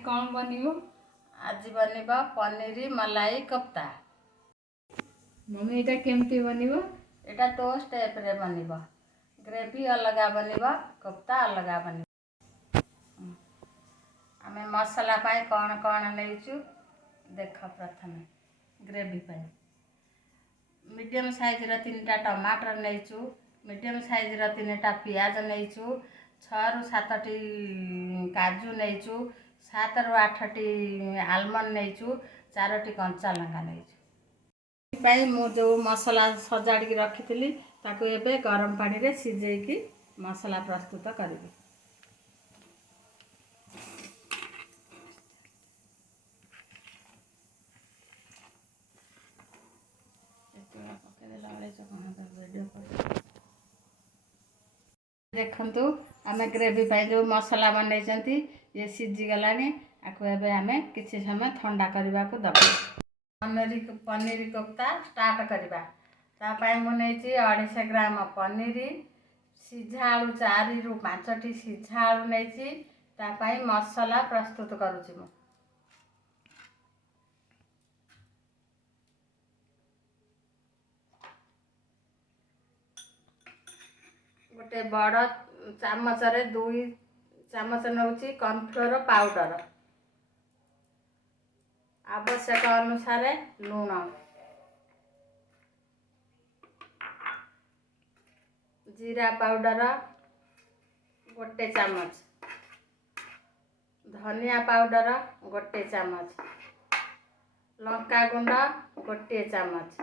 कौन बनिबो? आज बनिबो पनीर मलाई कोफ्ता। मम्मी एटा केमती बनिबो? एटा तो स्टेप रे बनिबो। ग्रेवी अलगा बनिबो, कोफ्ता अलगा बनिबो। आमे मसला पाई कौन कौन नैचु देख। प्रथम ग्रेवी पाई मीडियम साइज रा 3टा टमाटर नैचु, मीडियम साइज रा 3टा पियाज नैचु, 6 रु 7टी काजू नैचु, 7 रु 8टी आलमंड नैचु, 4टी कंचा लंका नैचु। पाई मु जो मसला सजाड़ी रखी ताकू एबे गरम पानी रे सिझेकी मसला प्रस्तुत करिबी। देखंतु आमे ग्रेवी पाई जो मसला बनै ये सिझी गलानी। आकु एबे आमे किछि समय ठंडा करबा को दबा। पनीर कोफ्ता स्टार्ट करबा। ता पाई मु नैची 250 ग्राम पनीर, सिझा आलू 4 रु 5टी सिझा आलू नैची। ता पाई मसला प्रस्तुत करूची मु। गोटे बड़ चामच रे 2 चामच नौची कॉर्नफ्लोर पाउडर, आवश्यक अनुसार लूण, जीरा पाउडर गोटे चामच, धनिया पाउडर गोटे चामच, लंका गुंड गोटे चामच,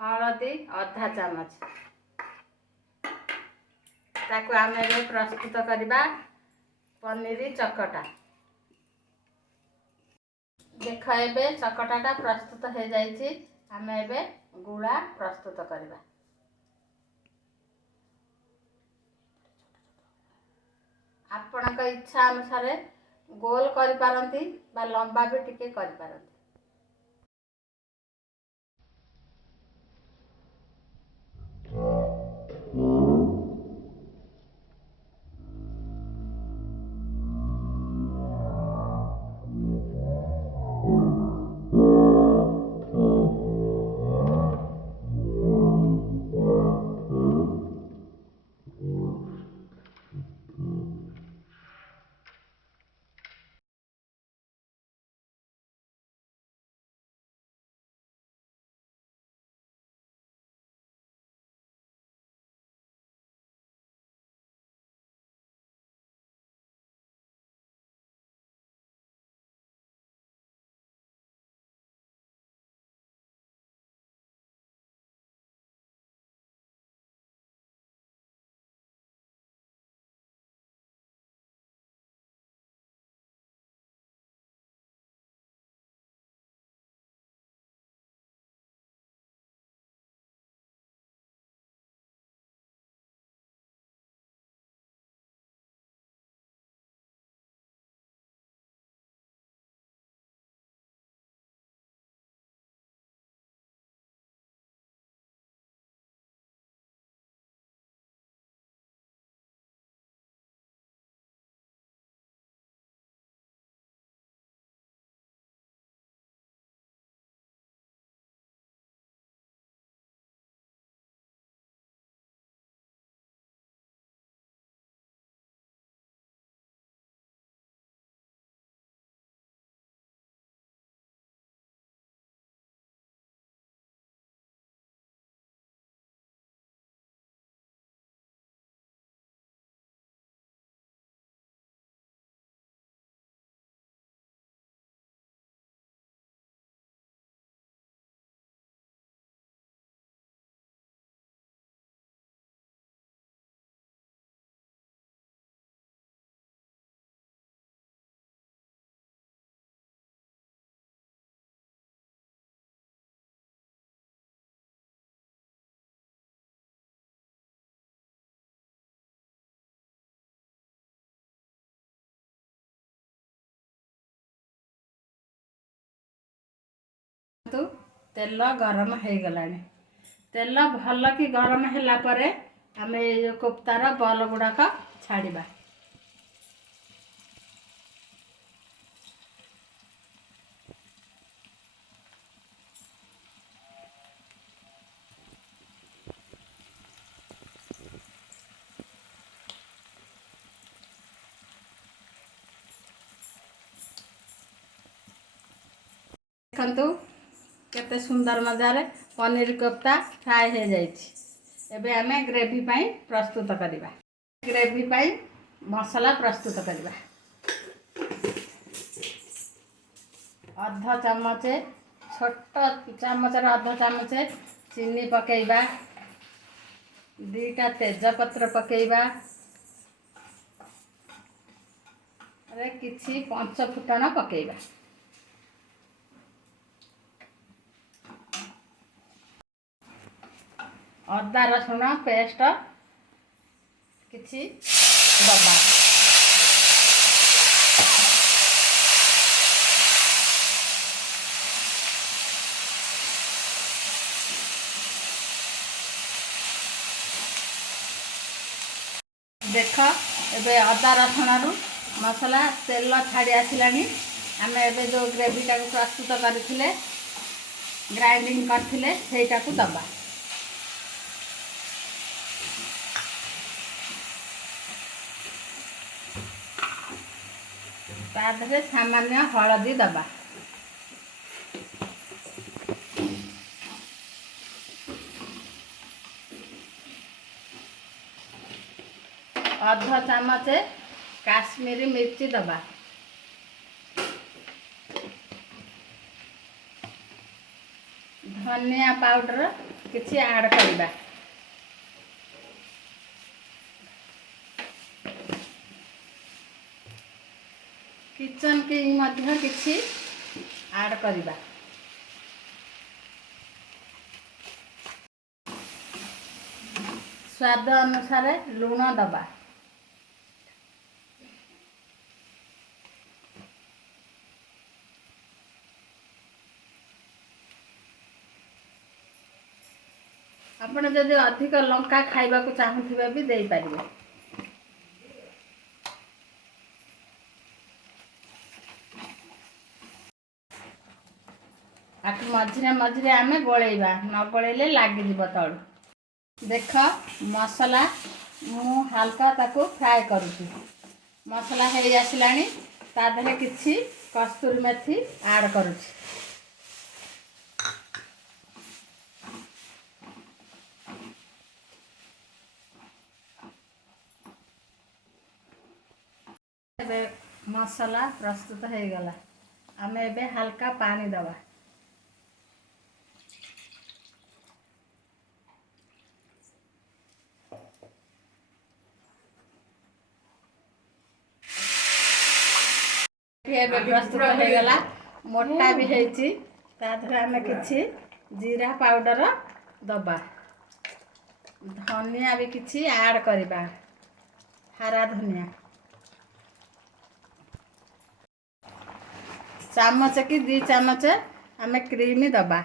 हलदी आधा चामच। ताकू आमे प्रस्तुत करबा पनीर चकटा। देख एबे चकटाटा प्रस्तुत हो जाइछि। आमे एबे गुड़ा प्रस्तुत करबा। आपणक इच्छा अनुसार गोल करि पारंती बा लंबा भी टिके करि पारंती। तेल गरम हो गलानी। तेल भल कि गरम होला परे आमे कोफ्तार बॉल गुड़ाक छाड़िबा। ଦେଖନ୍ତୁ କେତେ ସୁନ୍ଦର ମଜାରେ ପନିର କୋପ୍ତା ଫ୍ରାଏ ହେଇଯାଇଛି। ଏବେ ଆମେ ଗ୍ରେଭି ପାଇଁ ପ୍ରସ୍ତୁତ କରିବା। ଗ୍ରେଭି ପାଇଁ ମସଲା ପ୍ରସ୍ତୁତ କରିବା। ଅଧ ଚାମଚ, ଛୋଟ ଚାମଚର ଅଧ ଚାମଚ ଚିନି ପକେଇବା। 2ଟା ତେଜପତ୍ର ପକେଇବା। କିଛି ପଞ୍ଚ ଫୁଟଣ ପକେଇବା। ଅଦା ରସୁଣ ପେଷ୍ଟ କିଛି ଦବା। ଦେଖ ଏବେ ଅଦା ରସୁଣରୁ ମସଲା ତେଲ ଛାଡ଼ି ଆସିଲାଣି। ଆମେ ଏବେ ଯେଉଁ ଗ୍ରେଭିଟାକୁ ପ୍ରସ୍ତୁତ କରିଥିଲେ, ଗ୍ରାଇଣ୍ଡିଙ୍ଗ କରିଥିଲେ, ସେଇଟାକୁ ଦବା। ତା ଦେହରେ ସାମାନ୍ୟ ହଳଦୀ ଦବା। ଅଧ ଚାମଚ କାଶ୍ମୀରୀ ମିର୍ଚି ଦବା। ଧନିଆ ପାଉଡର କିଛି ଆଡ଼ କରିବା। କିଚନ୍ କିଙ୍ଗ ମଧ୍ୟ କିଛି ଆଡ଼ କରିବା। ସ୍ୱାଦ ଅନୁସାରେ ଲୁଣ ଦବା। ଆପଣ ଯଦି ଅଧିକ ଲଙ୍କା ଖାଇବାକୁ ଚାହୁଁଥିବେ ବି ଦେଇପାରିବେ। ଆକୁ ମଝିରେ ମଝିରେ ଆମେ ଗୋଳେଇବା, ନ ଗୋଳେଇଲେ ଲାଗିଯିବ ତଳୁ। ଦେଖ ମସଲା ମୁଁ ହାଲକା ତାକୁ ଫ୍ରାଏ କରୁଛି। ମସଲା ହେଇ ଆସିଲାଣି। ତା ଦେହରେ କିଛି କସ୍ତୁରୀ ମେଥି ଆଡ଼ କରୁଛି। ଏବେ ମସଲା ପ୍ରସ୍ତୁତ ହେଇଗଲା। ଆମେ ଏବେ ହାଲକା ପାଣି ଦେବା। ଏବେ ପ୍ରସ୍ତୁତ ହେଇଗଲା। ମୋଟା ବି ହେଇଛି। ତା ଦେହରେ ଆମେ କିଛି ଜିରା ପାଉଡର ଦବା। ଧନିଆ ବି କିଛି ଆଡ଼ କରିବା, ହରା ଧନିଆ। ଚାମଚ କି 2 ଚାମଚ ଆମେ କ୍ରିମ ଦବା।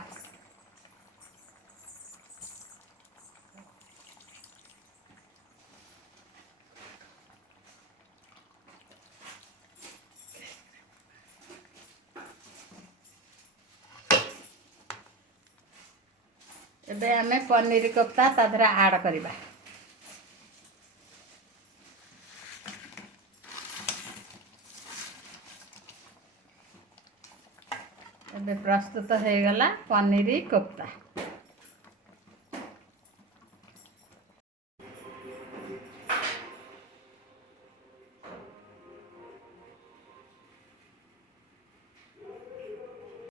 ଏବେ ଆମେ ପନିର କୋପ୍ତା ତା ଦେହରେ ଆଡ଼ କରିବା। ଏବେ ପ୍ରସ୍ତୁତ ହେଇଗଲା ପନିର କୋପ୍ତା।